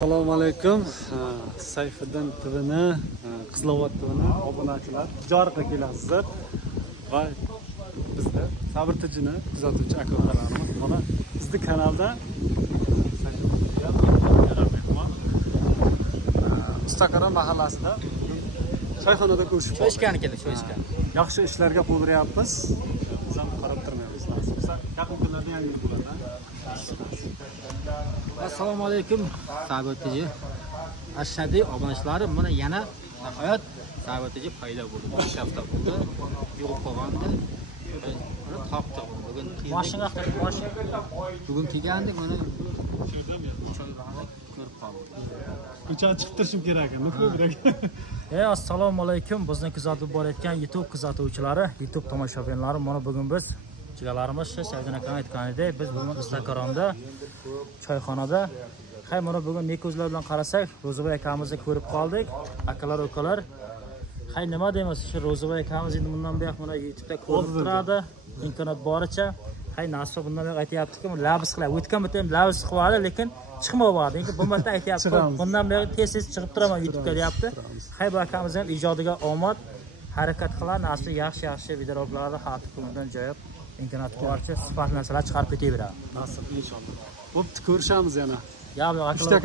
Assalomu alaykum. Sayfiddin TV'ni, Qizlobod TV'ni obunachilar joriga kelasizlar va bizda Sabr tijini kuzatuvchi aka-ukalarimiz mana bizning kanalda Ustaqara mahallasida choyxonada ko'rishib Choyishkani keldi, choyishkan. yaxshi ishlarga qo'l beryapmiz. Biz ham qarab turmaymiz. Yaqin kunlarda yangi bo'ladi. Assalomu alaykum Sabr tiji. Ashhadu obunachilari mana yana nihoyat Sabr tiji paydo bo'ldi. Bir hafta bo'ldi. Yo'q qolgandi. Mana topdi. Bugun mashina bugun kelgandik mana ko'rib qoldik. Ko'chaga chiqib turishim kerak ekan, ko'proq. Assalomu alaykum. Bizni kuzatib borayotgan YouTube kuzatuvchilari, YouTube tomoshabinlari, mana bugun biz jigalarimiz Saidin aka aytganidek, biz bugun Instagramda choyxonada mana bugun ne ko'zlar bilan qarasak, Ro'ziboy akamizni ko'rib qoldik. Akalar, ukalar. Nima deymiz? Shu Ro'ziboy akamiz endi bundan buyoq mana YouTube'da ko'rib turadi. Internet boricha. Nasib bundan buyoq aytayapti-ki, labis qilib o'tgan bitim labis qiladi, lekin chiqmayapti. Endi bu marta aytayapti, bundan buyoq tez-tez chiqib turaman YouTube'da deyapti. Bu akamizning ijodiga omad, harakat qilar, nasib yaxshi videolarni xatir qilmadan joyib internet boricha sifat narsalar chiqarib ketaveradi. Nasib inshaalloh. Bo'pti, ko'rishamiz yana. Ya, akalar